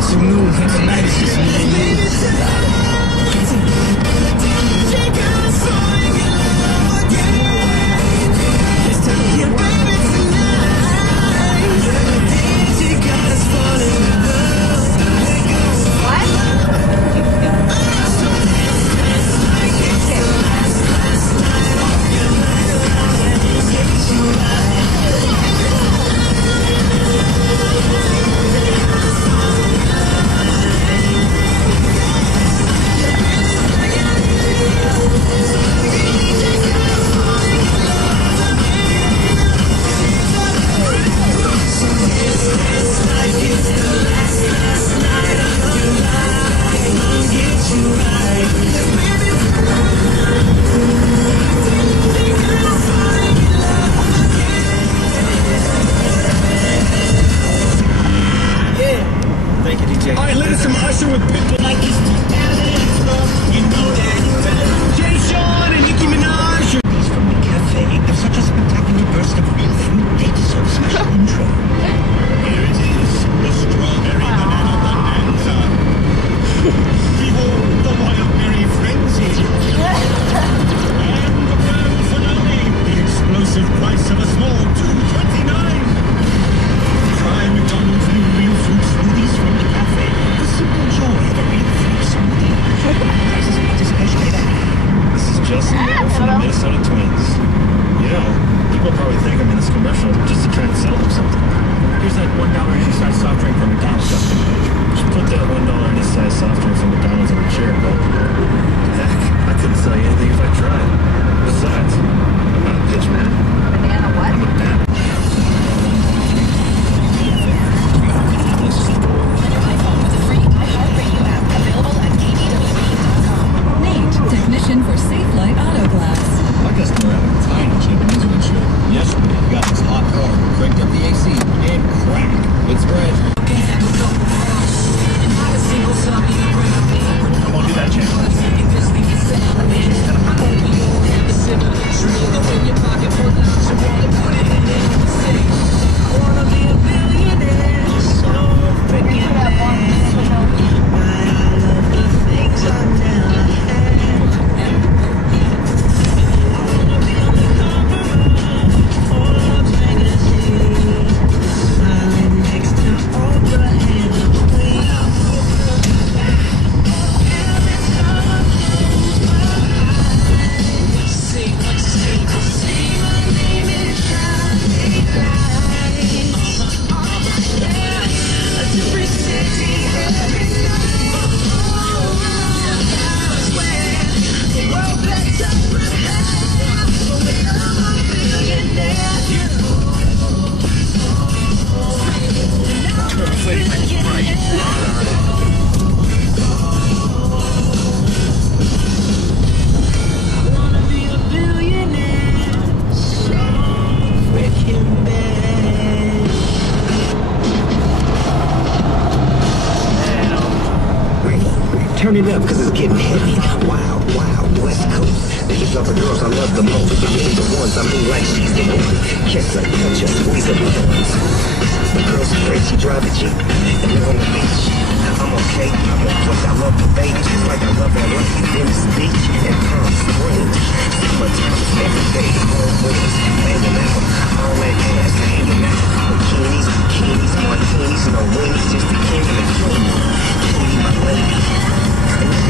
bet you knew that tonight is just me and you. It's time to get wild. Alright, listen, some Usher with people like this. You know that. Jay Sean and Nicki Minaj. From the cafe, have such a spectacular burst of real fruit, they deserve a special intro. Here it is, the strawberry banana bonanza. Behold the wild berry frenzy. And the grand finale, the explosive price of a small $2.29. Try McDonald's new real fruit smoothies from the cafe. The simple joy of a real fruit smoothie. Prices of participation paid. This is Justin Miller from the Minnesota Twins. You know, people probably think I'm in this commercial just to try and sell them something. Here's that $1 any size soft drink from McDonald's, Justin. Just put that $1 any size soft drink from McDonald's on the chair, bud. Heck, I couldn't sell you anything if I tried. Besides, I'm not a bitch, man. Banana what? I'm a banana. Technician for Safelite Auto Glass. My customer had a tiny Japanese windshield. Yesterday, he got his hot car, cranked up the AC, and crack. It's red. I won't do that, Jay. Turn it up, cause it's getting heavy. Wild, wild, West Coast. These are the girls I love the most. These the ones I mean like she's the one. Kiss her, touch her, squeeze her bones. The girl's afraid she drive a Jeep. And live on the beach. I'm okay, I'm on plus I love the baby. Just like I love that Lucky Venice Beach and Palm Springs.